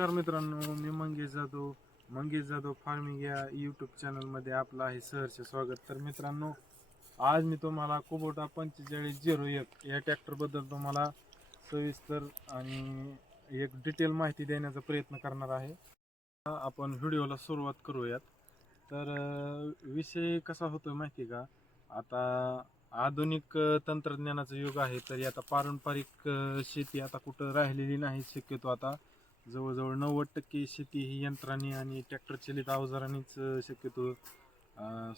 नमस्कार मित्रांनो मी मंगेश जाधव. मंगेश जाधव फार्मिंग या यूट्यूब चॅनलमध्ये आपलं आहे सहर्ष स्वागत. तर मित्रांनो आज मी तुम्हाला कुबोटा पंचेचाळीस झिरो एक या ट्रॅक्टरबद्दल तुम्हाला सविस्तर आणि एक डिटेल माहिती देण्याचा प्रयत्न करणार आहे. आपण व्हिडिओला सुरुवात करूयात. तर विषय कसा होतो माहिती आहे का? आता आधुनिक तंत्रज्ञानाचं युग आहे तरी आता पारंपरिक शेती आता कुठं राहिलेली नाही शक्यतो आता जवळजवळ नव्वद टक्के शेती ही यंत्रांनी आणि ट्रॅक्टर चलित अवजारांनीच शक्यतो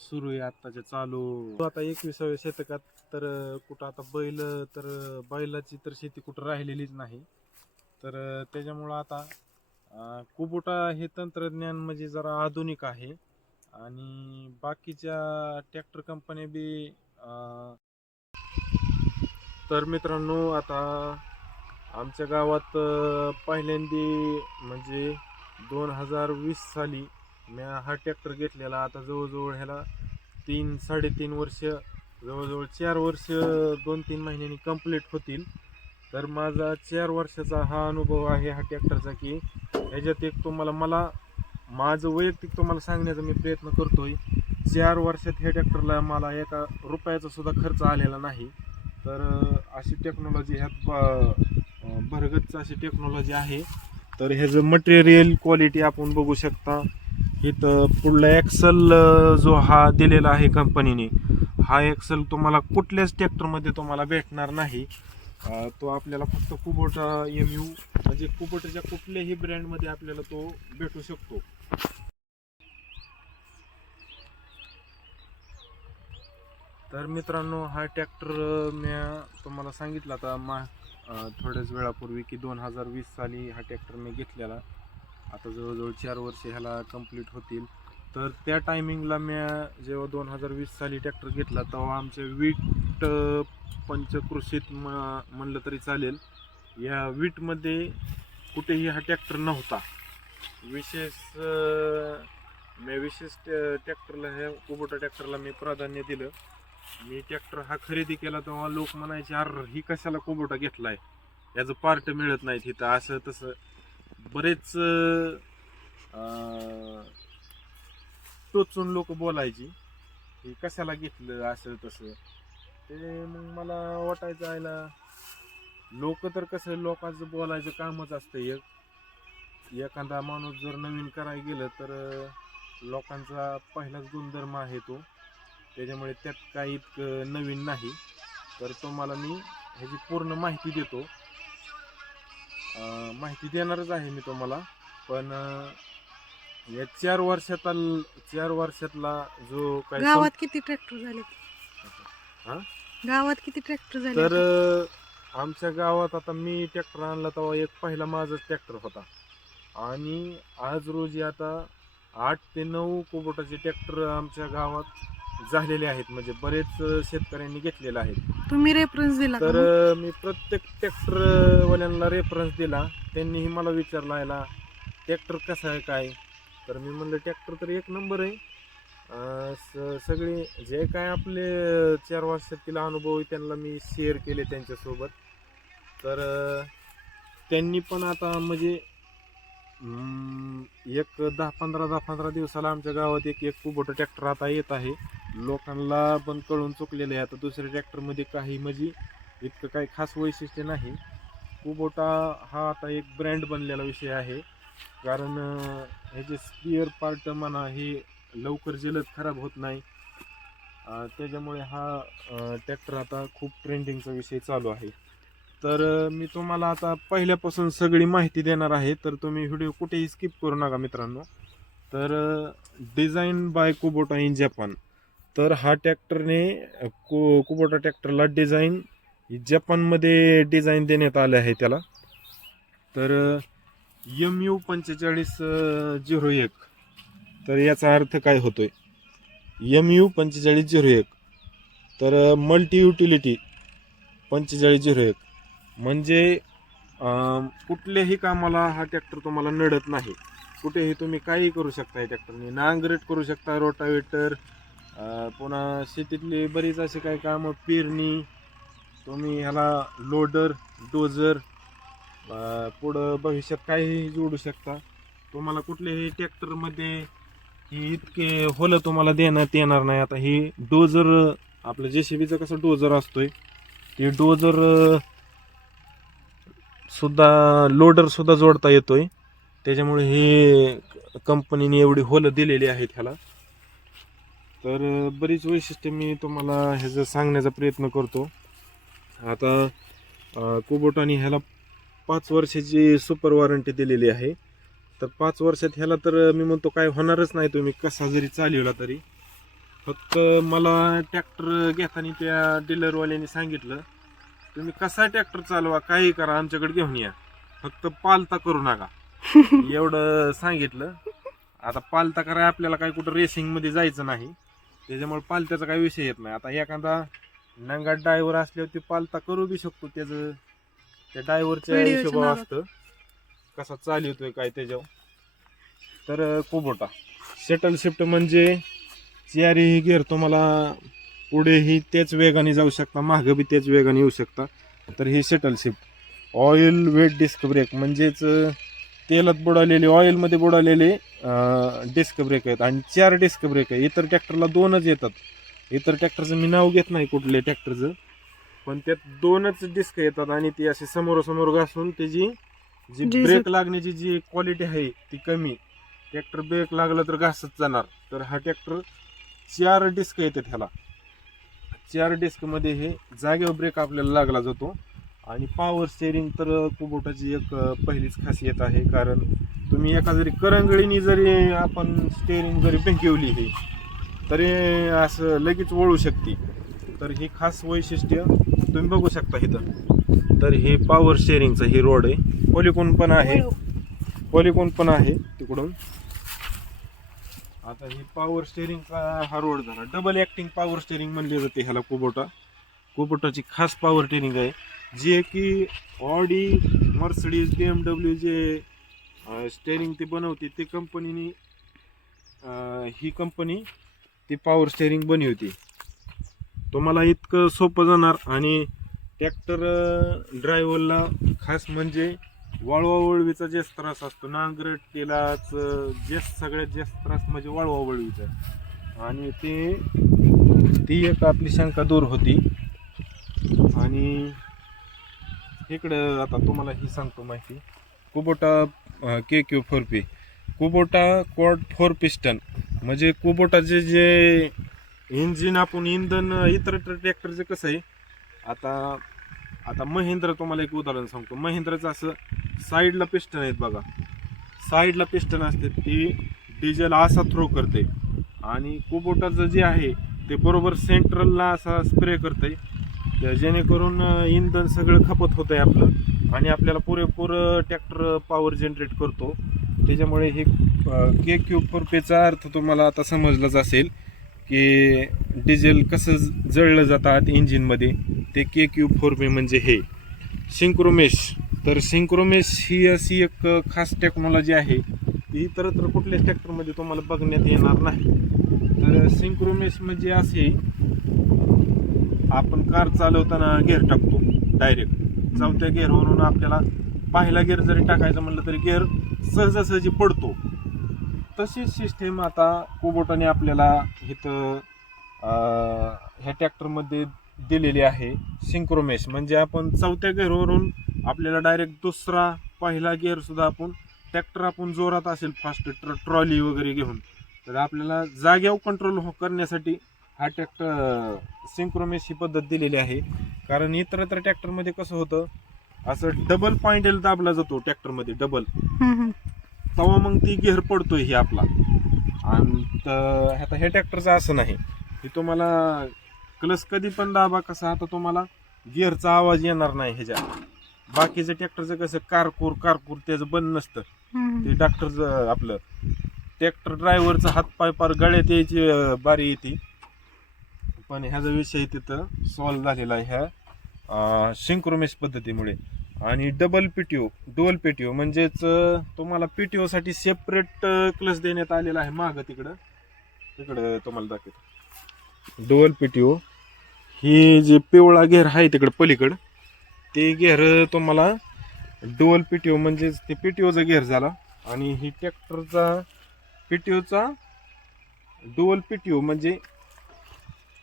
सुरू आहे आत्ताच्या चालू. आता एकविसाव्या शतकात तर कुठं आता बैल तर बैलाची तर शेती कुठं राहिलेलीच नाही. तर त्याच्यामुळं आता कुबोटा हे तंत्रज्ञान म्हणजे जरा आधुनिक आहे. आणि बाकीच्या ट्रॅक्टर कंपन्या बी तर मित्रांनो आता आमच्या गावात पहिल्यांदी म्हणजे दोन हजार वीस साली मी हा ट्रॅक्टर घेतलेला. आता जवळजवळ ह्याला तीन साडेतीन वर्ष जवळजवळ चार वर्ष दोन तीन महिन्यांनी कंप्लीट होतील. तर माझा चार वर्षाचा हा अनुभव आहे हा ट्रॅक्टरचा की ह्याच्यात एक तुम्हाला मला माझं वैयक्तिक तुम्हाला सांगण्याचा मी प्रयत्न करतोय. चार वर्षात ह्या ट्रॅक्टरला मला एका रुपयाचा सुद्धा खर्च आलेला नाही. तर अशी टेक्नॉलॉजी ह्यात भरगतचं अशी टेक्नॉलॉजी आहे. तर ह्याचं मटेरियल क्वालिटी आपण बघू शकता इथं पुढला एक्सल जो हा दिलेला आहे कंपनीने हा एक्सल तुम्हाला कुठल्याच ट्रॅक्टरमध्ये तुम्हाला भेटणार नाही. तो आपल्याला फक्त कुबोटा एम यू म्हणजे कुबोटाच्या कुठल्याही ब्रँडमध्ये आपल्याला तो भेटू शकतो. तर मित्रांनो हा ट्रॅक्टर मी तुम्हाला सांगितला आता मा थोड्याच वेळापूर्वी की दोन हजार वीस साली हा ट्रॅक्टर मी घेतलेला. आता जवळजवळ चार वर्ष ह्याला कंप्लीट होतील. तर त्या टायमिंगला मी जेव्हा दोन हजार वीस साली ट्रॅक्टर घेतला तेव्हा आमच्या वीट पंचकृषीत म म्हणलं तरी चालेल. या वीटमध्ये कुठेही हा ट्रॅक्टर नव्हता. विशेष मी विशेष ट्रॅक्टरला ह्या कुबोटा ट्रॅक्टरला मी प्राधान्य दिलं. मी ट्रॅक्टर हा खरेदी केला तेव्हा लोक म्हणायचे अर ही कशाला कुबोटा घेतलाय? याचं पार्ट मिळत नाहीत इथं. असं तसं बरेच टोचून लोक बोलायची हे कशाला घेतलं? असं तसं. ते मग मला वाटायचं आयला लोक तर कसं लोकांचं बोलायचं कामच असतं एक. एखादा माणूस जर नवीन करायला गेलं तर लोकांचा पहिलाच गुणधर्म आहे तो. त्याच्यामुळे त्यात काही नवीन नाही. तर तुम्हाला मी ह्याची पूर्ण माहिती देतो. माहिती देणारच आहे मी तुम्हाला पण या चार वर्षात चार वर्षातला जो काही गावात किती ट्रॅक्टर झाले हा? गावात किती ट्रॅक्टर झाले तर आमच्या गावात आता मी ट्रॅक्टर आणला तेव्हा एक पहिला माझाच ट्रॅक्टर होता. आणि आज रोजी आता आठ ते नऊ कुबोटाचे ट्रॅक्टर आमच्या गावात झालेले आहेत. म्हणजे बरेच शेतकऱ्यांनी घेतलेले आहेत. तुम्ही रेफरन्स दिला तर? अं, मी प्रत्येक ट्रॅक्टर वाल्यांना रेफरन्स दिला. त्यांनीही मला विचारला याला ट्रॅक्टर कसा आहे काय? तर मी म्हणलं ट्रॅक्टर तर एक नंबर आहे. अं, स- सगळे जे काय आपले अं, चार वर्षातील अनुभव आहे त्यांना मी शेअर केले त्यांच्यासोबत. तर अं, त्यांनी पण आता म्हणजे एक दहा पंधरा दहा पंधरा दिवसाला आमच्या गावात एक एक कुबोटा ट्रॅक्टर आता येत आहे. लोकांना पण कळून चुकलेलं आहे. आता दुसऱ्या ट्रॅक्टरमध्ये काही म्हणजे इतकं काही खास वैशिष्ट्य नाही. कुबोटा हा आता एक ब्रँड बनलेला विषय आहे. कारण ह्याचे स्पिअर पार्ट म्हणा हे लवकर जलद खराब होत नाही. त्याच्यामुळे हा ट्रॅक्टर आता खूप ट्रेंडिंगचा विषय चालू आहे. तर मी तुम्हाला आता पहिल्यापासून सगळी माहिती देणार आहे तर तुम्ही व्हिडिओ कुठेही स्किप करू नका मित्रांनो. तर design by Kubota in Japan. तर हा ट्रॅक्टरने कु कुबोटा ट्रॅक्टरला डिझाईन जपानमध्ये डिझाईन देण्यात आले आहे त्याला. तर एम यू पंचेचाळीस झिरो एक. तर याचा अर्थ काय होतोय? एम यू पंचेचाळीस झिरो एक. तर मल्टी युटिलिटी पंचेचाळीस झिरो एक. म्हणजे कुठल्याही कामाला हा ट्रॅक्टर तुम्हाला नडत नाही. कुठेही तुम्ही काहीही करू शकता या ट्रॅक्टरने नांगरट करू शकता रोटावेटर पुन्हा शेतीतली बरीच असे काही कामं पेरणी तुम्ही ह्याला लोडर डोजर पुढं भविष्यात काहीही जोडू शकता. तुम्हाला कुठल्याही ट्रॅक्टरमध्ये ही इतके होलं तुम्हाला देण्यात येणार नाही. आता ही डोजर आपलं जे सी बीचा कसं डोजर असतोय? ते डोजर सुद्धा लोडर सुद्धा जोडता आहे त्याच्यामुळे हे कंपनीने एवढी होलं दिलेली आहेत ह्याला. तर बरीच वैशिष्ट्य मी तुम्हाला ह्याचं सांगण्याचा प्रयत्न करतो. आता कुबोटाने ह्याला पाच वर्षाची सुपर वॉरंटी दिलेली आहे. तर पाच वर्षात ह्याला तर मी म्हणतो काय होणारच नाही तुम्ही कसा जरी चालवला तरी. फक्त मला ट्रॅक्टर घेताना त्या डीलरवाल्याने सांगितलं तुम्ही कसा ट्रॅक्टर चालवा काही करा आमच्याकडे घेऊन या. फक्त पालता करू नका. एवढं सांगितलं. आता पालता करा आपल्याला काही कुठं रेसिंगमध्ये जायचं नाही. त्याच्यामुळे पालत्याचा काही विषय येत नाही. आता एखादा नंगा ड्रायव्हर असल्यावर ते पालता करू बी शकतो. त्याचं त्या ड्रायव्हरच्या नादात. असतं. कसा चालवतोय काय त्याच्यावर. तर कुबोटा. शटल शिफ्ट म्हणजे चारही गिअर तुम्हाला पुढेही तेच वेगाने जाऊ शकता मागं बी तेच वेगाने येऊ शकता. तर ही shuttle shift oil wet disc brake म्हणजेच तेलात बुडालेले ऑइलमध्ये बुडालेले डिस्क ब्रेक आहेत. आणि चार डिस्क ब्रेक आहे इतर ट्रॅक्टरला दोनच येतात. इतर ट्रॅक्टरचं मी नाव घेत नाही कुठल्या ट्रॅक्टरचं पण त्यात दोनच डिस्क येतात आणि ती अशी समोरासमोर घासून त्याची जी जी ब्रेक लागण्याची जी क्वालिटी आहे ती कमी. ट्रॅक्टर ब्रेक लागलं तर घासत जाणार. तर हा ट्रॅक्टर चार डिस्क येतात ह्याला. चार डिस्कमध्ये हे जागेवर ब्रेक आपल्याला लागला जातो. आणि पॉवर स्टेअरिंग तर कुबोटाची एक पहिलीच खासियत आहे. कारण तुम्ही एका जरी करंगळीने जरी आपण स्टेअरिंग जरी बेंकिवली ही तरी असं लगेच वळू शकते. तर ही खास वैशिष्ट्य तुम्ही बघू शकता इथं. तर हे पॉवर स्टेअरिंगचं ही रोड आहे. पॉलिकॉन पण आहे. पॉलिकॉन पण आहे तिकडून. आता ही पॉवर स्टेअरिंगचा हा रोड झाला. डबल ॲक्टिंग पॉवर स्टेअरिंग म्हणले जाते ह्याला कुबोटा कुबोटाची खास पॉवर स्टेअरिंग आहे. जे की Audi Mercedes B M W जे स्टेअरिंग ते बनवते ते कंपनीने ही कंपनी ती पॉवर स्टेअरिंग बनवते. तुम्हाला इतकं सोपं जाणार आणि ट्रॅक्टर ड्रायव्हरला खास म्हणजे वळवा वळवीचा जास्त त्रास असतो नांगरटीलाच जास्त सगळ्यात जास्त त्रास म्हणजे वळवा वळवीचा आणि ते ती एक आपली शंका दूर होती. आणि इकडं आता तुम्हाला ही सांगतो माहिती. Kubota K Q four P. Kubota quad four piston. म्हणजे कुबोटाचे जे इंजिन आपण इंधन इतर ट्रॅक्टरचे कसं आहे आता आता महिंद्रा तुम्हाला एक उदाहरण सांगतो. महिंद्राचं असं साईडला पिस्टन आहेत बघा. साईडला पिस्टन असते ती डिझेल असा थ्रो करते. आणि कुबोटाचं जे आहे ते बरोबर सेंट्रलला असा स्प्रे करते. जेणेकरून इंधन सगळं खपत होतं आहे आपलं. आणि आपल्याला पुरेपूर ट्रॅक्टर पॉवर जनरेट करतो. त्याच्यामुळे हे के क्यू फोरपेचा अर्थ तुम्हाला आता समजलाच असेल की डिझेल कसं ज- जळलं जातात इंजिनमध्ये ते के क्यू फोर पे म्हणजे हे. सिंक्रोमेश. तर सिंक्रोमेश ही अशी एक खास टेक्नॉलॉजी आहे. ती इतरत्र कुठल्याच ट्रॅक्टरमध्ये तुम्हाला बघण्यात येणार नाही. तर सिंक्रोमेश म्हणजे असे आपण कार चालवताना गेअर टाकतो डायरेक्ट चौथ्या गेअरवरून आपल्याला पहिला गेअर जरी टाकायचं म्हणलं तरी गेअर सहजासहजी पडतो. तशीच सिस्टीम आता कुबोटाने आपल्याला इथं ह्या ट्रॅक्टरमध्ये दिलेली आहे सिंक्रोमेश म्हणजे आपण चौथ्या गेअरवरून आपल्याला डायरेक्ट दुसरा पहिला गेअर सुद्धा आपण ट्रॅक्टर आपण जोरात असेल फास्ट ट्र ट्रॉली वगैरे घेऊन तर आपल्याला जाग्यावर कंट्रोल करण्यासाठी हा ट्रॅक्टर सिंक्रोमेश ही पद्धत दिलेली आहे. कारण इतरत्र ट्रॅक्टरमध्ये कसं होतं असं डबल पॉइंटेल दाबला जातो ट्रॅक्टरमध्ये डबल. तेव्हा मग ती गेअर पडतोय ही आपला. आणि आता हे ट्रॅक्टरचं असं नाही. हे तुम्हाला क्लस कधी पण दाबा कसा आता तुम्हाला गिअरचा आवाज येणार नाही ह्याच्या. बाकीचं ट्रॅक्टरचं कसं कारकूर कारकूर त्याचं बंद नसतं. ते डॉक्टरचं आपलं ट्रॅक्टर ड्रायव्हरचा हातपाय पार गळ्यात यायची बारी येते. पण ह्याचा विषय तिथं सॉल्व्ह झालेला आहे ह्या सिंक्रोमेश पद्धतीमुळे. आणि डबल पीटीओ डोल पीटीओ म्हणजेच तुम्हाला PTO साठी सेपरेट क्लस देण्यात आलेला आहे मागं तिकडं. तिकडं तुम्हाला दाखवतो. डोल पीटीओ हे जे पिवळा घेर आहे तिकडं पलीकडं ते घेर तुम्हाला डुअल पी टी ओ म्हणजेच ते पी टी ओचा गेअर झाला आणि ही ट्रॅक्टरचा ओचा डुअल पी टी ओ म्हणजे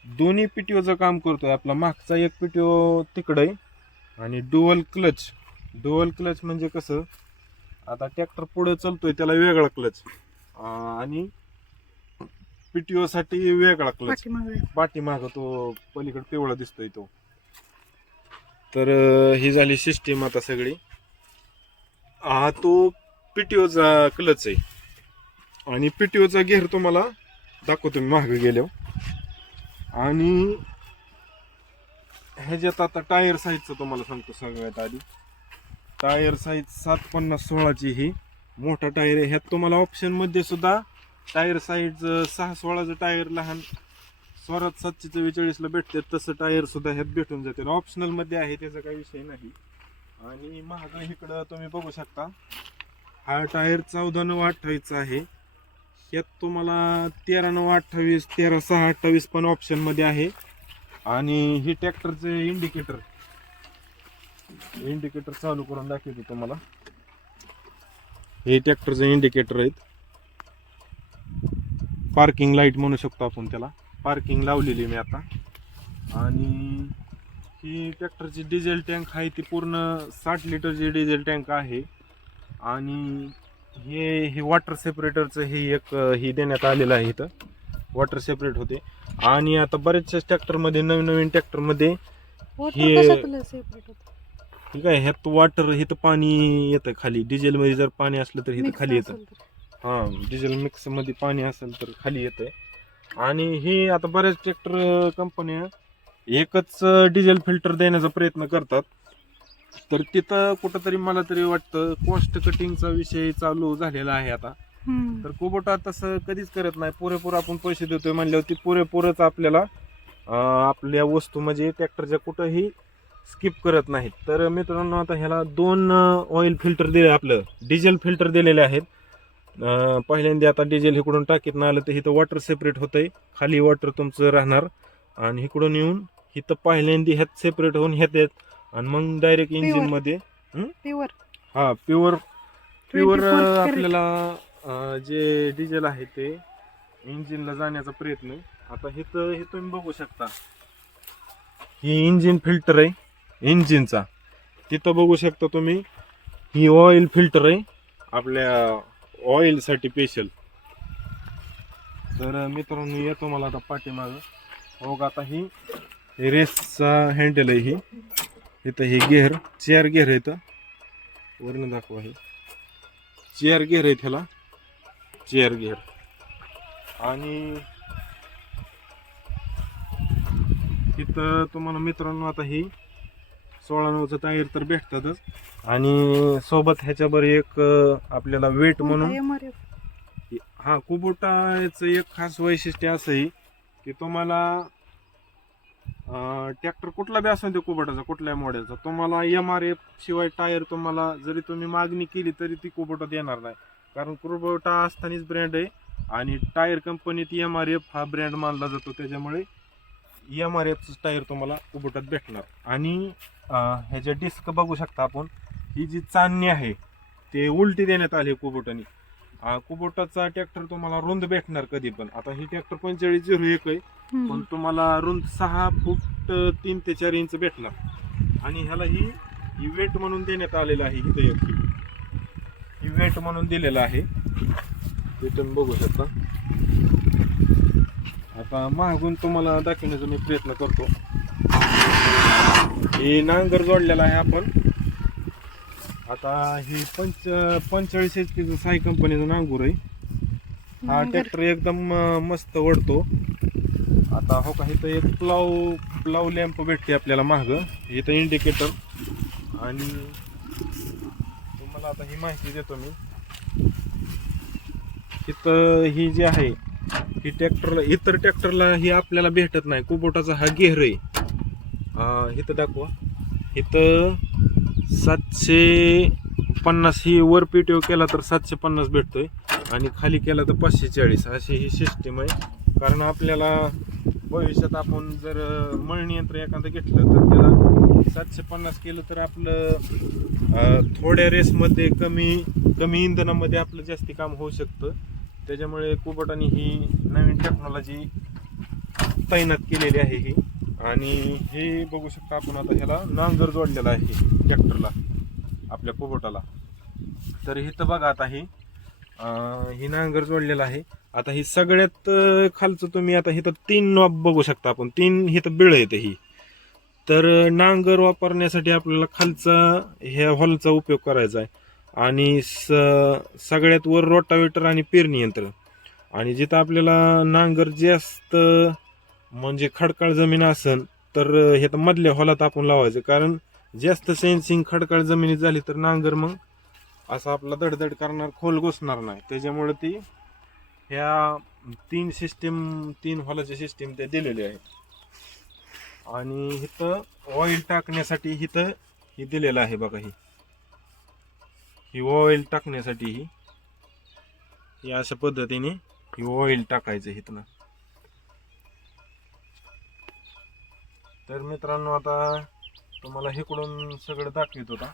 दोन्ही पी टी ओचं काम करतो आहे आपला मागचा एक पी टी ओ तिकडं आहे आणि डुअल क्लच डुअल क्लच म्हणजे कसं आता ट्रॅक्टर चालतो चालतोय त्याला वेगळा क्लच आणि पीटीओ साठी वेगळा क्लच पाठीमागे पाठीमाग तो पलीकडे पिवळा दिसतोय तो. तर अं, ही झाली सिस्टीम आता सगळी. हा तो पीटीओचा क्लच आहे. आणि पीटीओचा घेर तुम्हाला दाखवतो मी मागे गेलो आणि ह्याच्यात आता टायर साईजचं तुम्हाला सांगतो सगळ्यात आधी. टायर साईज सात पन्नास सोळाची ही. मोठा टायर आहे. ह्यात तुम्हाला ऑप्शनमध्ये सुद्धा टायर साईज सहा सोळाचं टायर लहान स्वरात सातशे चव्वेचाळीसला भेटते तसं टायर सुद्धा ह्यात भेटून जाते. ऑप्शनलमध्ये आहे त्याचा काही विषय नाही. आणि महाग इकडं तुम्ही बघू शकता. हा टायर चौदा नऊ अठ्ठावीसचा आहे. ह्यात तुम्हाला तेरा नऊ अठ्ठावीस तेरा सहा अठ्ठावीस पण ऑप्शनमध्ये आहे. आणि हे ट्रॅक्टरचे इंडिकेटर इंडिकेटर चालू करून दाखवतो तुम्हाला. हे ट्रॅक्टरचे इंडिकेटर आहेत. पार्किंग लाइट म्हणू शकतो आपण त्याला. पार्किंग लावलेली मी आता. आणि ही ट्रॅक्टरची डिझेल टँक आहे ती पूर्ण साठ लिटरची डिझेल टँक आहे. आणि हे हे वॉटर सेपरेटरचं हे एक ही देण्यात आलेलं आहे इथं. वॉटर सेपरेट होते. आणि आता बरेचशा ट्रॅक्टरमध्ये नवीन नवीन ट्रॅक्टरमध्ये हे- ठीक आहे ह्यात वॉटर इथं पाणी येतं खाली. डिझेलमध्ये जर पाणी असलं तर Mix खाली येतं. हां डिझेल मिक्समध्ये पाणी असेल तर खाली येतंय. आणि हे आता बऱ्याच ट्रॅक्टर कंपन्या एकच डिझेल फिल्टर देण्याचा प्रयत्न करतात. तर तिथं कुठंतरी मला तरी वाटतं कॉस्ट कटिंगचा विषय चालू झालेला आहे आता. तर कुबोटा तसं कधीच करत नाही. पुरेपूर आपण पैसे देतोय म्हणल्यावर ती पुरेपूरच आपल्याला आपल्या वस्तू म्हणजे ट्रॅक्टरच्या कुठंही स्किप करत नाहीत. तर मित्रांनो आता ह्याला दोन ऑइल फिल्टर दिले आपलं. डिझेल फिल्टर दिलेले आहेत. पहिल्यांदा आता डिझेल इकडून टाकीत नाही आलं तर इथं वॉटर सेपरेट होतंय. खाली वॉटर तुमचं राहणार. आणि इकडून येऊन इथं पहिल्यांदा ह्यात सेपरेट होऊन ह्यात येत. आणि मग डायरेक्ट इंजिनमध्ये प्युअर हा प्युअर प्युअर 24 carat. आपल्याला जे डिझेल आहे ते इंजिनला जाण्याचा प्रयत्न. आहे. आता हे तर हे तुम्ही बघू शकता. ही इंजिन फिल्टर आहे इंजिनचा तिथं बघू शकता तुम्ही ही ऑइल फिल्टर आहे. आपल्या ऑइलसाठी स्पेशल तर मित्रांनो येतो मला आता पाठीमागं. हो आता ही रेसचा हँडल आहे ही. इथं हे गेअर चेअर गेअर आहे इथं. वर्ण दाखवा हे. चेअर गेअर आहे त्याला. चेअर गेअर आणि इथं तुम्हाला मित्रांनो आता ही सोळा नऊचं टायर तर भेटतातच. आणि सोबत ह्याच्यावर एक आपल्याला वेट म्हणून. हा कुबोटाचं एक खास वैशिष्ट्य असं आहे की तुम्हाला ट्रॅक्टर कुठला बी असून ते कुबोटाचा कुठल्याही मॉडेलचा तुम्हाला एम आर एफ शिवाय टायर तुम्हाला जरी तुम्ही मागणी केली तरी ती कुबोटा देणार नाही. कारण कुबोटा असतानाच ब्रँड आहे आणि टायर कंपनीत एम आर एफ हा ब्रँड मानला जातो. त्याच्यामुळे एम आर एफचं टायर तुम्हाला कुबोटात भेटणार. आणि ह्याच्या डिस्क बघू शकता आपण. ही जी चांदणी आहे ते उलटी देण्यात आली कुबोटानी. हा कुबोटाचा ट्रॅक्टर तुम्हाला रुंद भेटणार कधी पण. आता ही ट्रॅक्टर पंचेचाळीस झिरो एक आहे पण. तुम्हाला रुंद सहा फूट तीन ते चार इंच भेटणार. आणि ह्याला ही ही वेट म्हणून देण्यात आलेलं आहे इथं एक. ही. ही वेट म्हणून दिलेलं आहे. तुम्ही बघू शकता. आता मागून तुम्हाला दाखवण्याचा मी प्रयत्न करतो. हे नांगर जोडलेला आहे आपण. आता हे पंच पंचेचाळीस एच पीचं साई कंपनीचं नांगूर आहे. हा. ट्रॅक्टर एकदम मस्त ओढतो आता हो का इथं एक प्लाव प्लाव लॅम्प भेटते आपल्याला माग. इथं इंडिकेटर आणि तुम्हाला आता ही माहिती देतो मी. इथं ही जी आहे ही ट्रॅक्टरला इतर ट्रॅक्टरला ही आपल्याला भेटत नाही. कुबोटाचा हा गेअर आहे. इथं दाखवा. इथं सातशे पन्नास ही वर पीटीओ केला तर सातशे पन्नास भेटतोय. आणि खाली केला तर पाचशे चाळीस. अशी ही सिस्टीम आहे. कारण आपल्याला भविष्यात आपण जर मळणी यंत्र एखादं घेतलं तर त्याला सातशे पन्नास केलं तर आपलं थोड्या रेसमध्ये कमी कमी इंधनामध्ये आपलं जास्ती काम होऊ शकतं. त्याच्यामुळे कुबटाने ही नवीन टेक्नॉलॉजी तैनात केलेली आहे ही. आणि हे बघू शकता आपण आता ह्याला नांगर जोडलेला आहे ट्रॅक्टरला आपल्या कुबटाला. तर इथं बघा आता ही ही नांगर जोडलेला आहे. आता ही सगळ्यात खालचं तुम्ही आता इथं तीन नॉब बघू शकता आपण. तीन इथं बिळ येते ही. तर नांगर वापरण्यासाठी आपल्याला खालचा ह्या हॉलचा उपयोग करायचा आहे. आणि स सगळ्यात वर रोटावेटर आणि पेरणी यंत्र आणि जिथं आपल्याला नांगर जास्त म्हणजे खडकाळ जमीन असेल तर हे तर मधल्या हॉलात आपण लावायचं. कारण जास्त सेन्सिंग खडकाळ जमिनीत झाली तर नांगर मग असा आपला धडधड करणार खोल घुसणार नाही. त्याच्यामुळे ती ह्या तीन सिस्टीम तीन हॉलाचे सिस्टीम ते दिलेले आहेत. आणि इथं ऑइल टाकण्यासाठी इथं हे दिलेलं आहे बघा ही. ही ऑइल टाकण्यासाठी ही अशा पद्धतीने ही ऑइल टाकायचं इथनं तर मित्रांनो आता तुम्हाला इकडून सगळं दाखवित होता.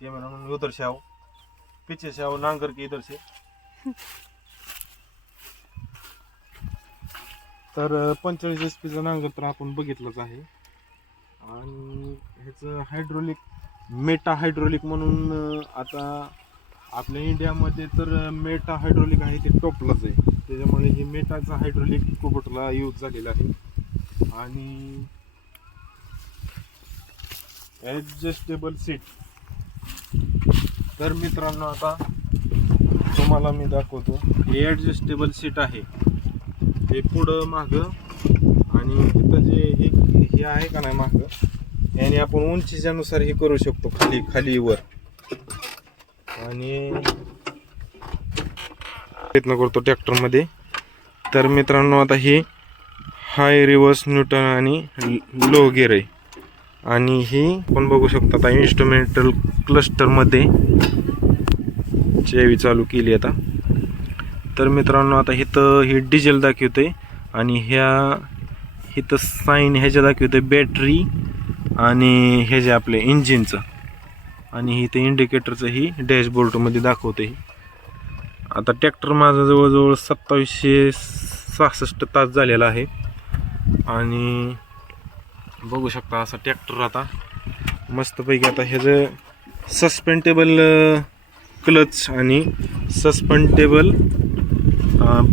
ये म्हणून उधर से आओ पीछे से आओ नांगर की इधर से. तर पंचेचाळीस एच पीचा नांगर तर आपण बघितलंच आहे. आणि ह्याचं हायड्रोलिक मेटा हायड्रोलिक म्हणून आता आपल्या इंडियामध्ये तर मेटा हायड्रोलिक आहे ते टॉपलाच आहे. त्याच्यामुळे हे मेटाचं हायड्रोलिक कुबटला यूज झालेला आहे. आणि ॲडजस्टेबल सीट तर मित्रांनो आता तुम्हाला मी दाखवतो. हे ॲडजस्टेबल सीट आहे. हे पुढं मागं आणि तिथं जे हे हे आहे का नाही मागं याने आपण उंचीच्या नुसार हे करू शकतो खाली खाली वर. आणि प्रयत्न करतो ट्रॅक्टरमध्ये. तर मित्रांनो आता हे हाय रिवर्स न्यूटन आणि लो गिअर आहे. आणि ही आपण बघू शकतो आता इन्स्ट्रुमेंटल क्लस्टरमध्ये चेवी चालू केली आता. तर मित्रांनो आता इथं ही डिझेल दाखवते आणि ह्या इथं साईन ह्याच्या दाखवते बॅटरी आणि हे जे आपले इंजिनचं आणि इथं इंडिकेटरचं ही डॅशबोर्डमध्ये दाखवते आता ट्रॅक्टर माझा जवळजवळ सत्तावीसशे सहासष्ट तास झालेला आहे. आणि बघू शकता असा ट्रॅक्टर आता मस्तपैकी आता ह्याचं सस्पेंटेबल क्लच आणि सस्पेंटेबल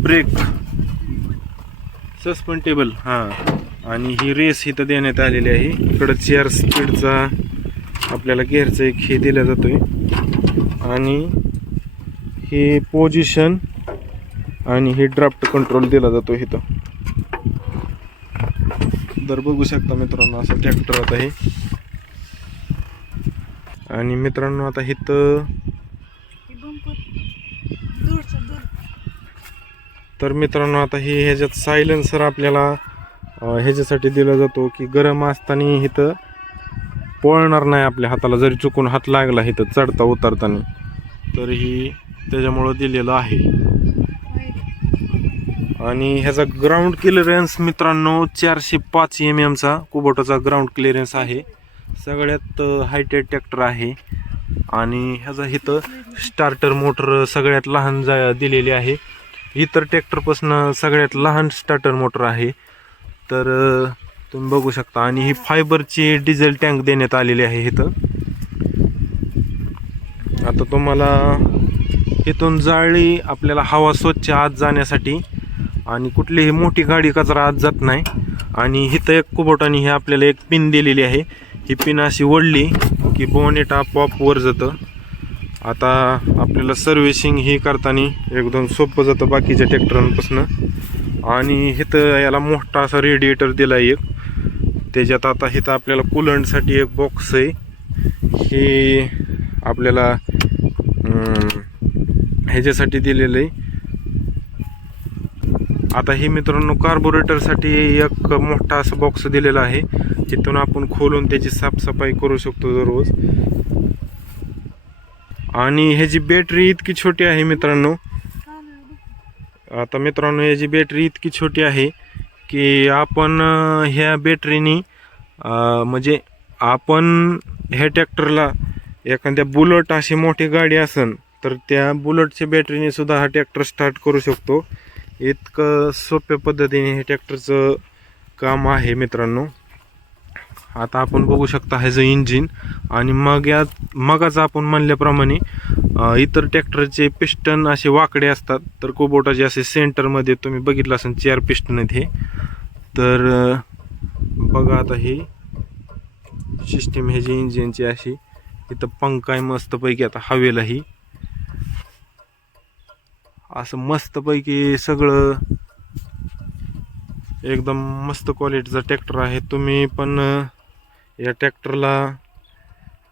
ब्रेक सस्पेंटेबल हां. आणि ही रेस इथं देण्यात आलेली आहे. इकडं चेअर स्पीडचा आपल्याला गेअरचा एक हे दिला जातोय. आणि हे पोझिशन आणि हे ड्राफ्ट कंट्रोल दिला जातो इथं. तर बघू शकता मित्रांनो असं ट्रॅक्टर आता हे. आणि मित्रांनो आता इथं हे बंपर दूरच्या दूर तर मित्रांनो आता हे ह्याच्यात सायलेन्सर आपल्याला ह्याच्यासाठी दिला जातो की गरम असताना इथं पळणार नाही आपल्या हाताला. जरी चुकून हात लागला इथं चढता उतरताना तर ही त्याच्यामुळं दिलेलं आहे. आणि ह्याचा ग्राउंड क्लिअरन्स मित्रांनो चारशे पाच एम एमचा कुबोटाचा ग्राउंड क्लिअरन्स आहे. सगळ्यात हायटेड ट्रॅक्टर आहे. आणि ह्याचा इथं स्टार्टर मोटर सगळ्यात लहान जा दिलेली आहे. इतर ट्रॅक्टरपासून सगळ्यात लहान स्टार्टर मोटर आहे. तर तुम्ही बघू शकता. आणि ही फायबरची डिझेल टँक देण्यात आलेली आहे इथं. आता तुम्हाला इथून जाळी आपल्याला हवा स्वच्छ आत जाण्यासाठी आणि कुठलीही मोठी गाडी कचरा आत जात नाही. आणि इथं एक कुबोटाने हे आपल्याला एक पिन दिलेली आहे. ही पिन अशी ओढली की बोनेट आपोआप वर जातं. आता आपल्याला सर्व्हिसिंग ही करताना एकदम सोपं जातं बाकीच्या ट्रॅक्टरांपासून. आणि इथं याला मोठा असा रेडिएटर दिला आहे एक. त्याच्यात आता इथं आपल्याला कुलंटसाठी एक बॉक्स आहे. हे आपल्याला ह्याच्यासाठी दिलेलं आहे आता हे मित्रांनो कार्बोरेटरसाठी एक मोठा असा बॉक्स दिलेला आहे. तिथून आपण खोलून त्याची साफसफाई करू शकतो दररोज. आणि ह्याची बॅटरी इतकी छोटी आहे मित्रांनो आता मित्रांनो ह्याची बॅटरी इतकी छोटी आहे की आपण ह्या बॅटरीनी म्हणजे आपण ह्या ट्रॅक्टरला एखाद्या बुलट अशी मोठी गाडी असन तर त्या बुलटच्या बॅटरीने सुद्धा हा ट्रॅक्टर स्टार्ट करू शकतो. इतकं सोप्या पद्धतीने हे ट्रॅक्टरचं काम आहे मित्रांनो. आता आपण बघू शकता ह्याचं इंजिन आणि मग यात मगाच आपण म्हणल्याप्रमाणे इतर ट्रॅक्टरचे पिस्टन असे वाकडे असतात. तर कुबोटाचे असे सेंटरमध्ये तुम्ही बघितलं असेल चार पिस्टन आहेत हे. तर बघा आता ही सिस्टीम ह्याची इंजिनची अशी इथं पंख आहे मस्तपैकी आता हवेलाही असं मस्तपैकी सगळं एकदम मस्त क्वालिटीचा ट्रॅक्टर आहे. तुम्ही पण या ट्रॅक्टरला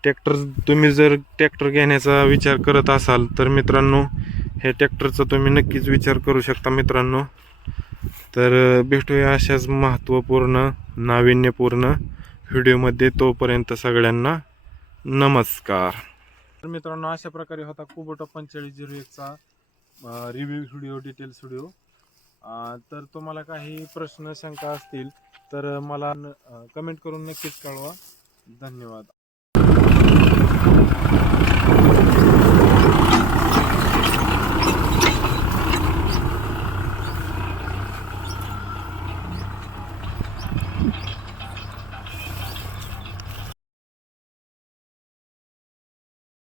ट्रॅक्टर तुम्ही जर ट्रॅक्टर घेण्याचा विचार करत असाल तर मित्रांनो ह्या ट्रॅक्टरचा तुम्ही नक्कीच विचार करू शकता मित्रांनो. तर भेटूया अशाच महत्त्वपूर्ण नाविन्यपूर्ण व्हिडिओमध्ये तोपर्यंत सगळ्यांना नमस्कार. तर मित्रांनो अशा प्रकारे होता कुबोटा पंचेचाळीस झिरो एकचा रिव्ह्यू व्हिडिओ डिटेल्स व्हिडिओ तर तुम्हाला काही प्रश्न शंका असतील तर मला कमेंट करून नक्कीच कळवा. धन्यवाद.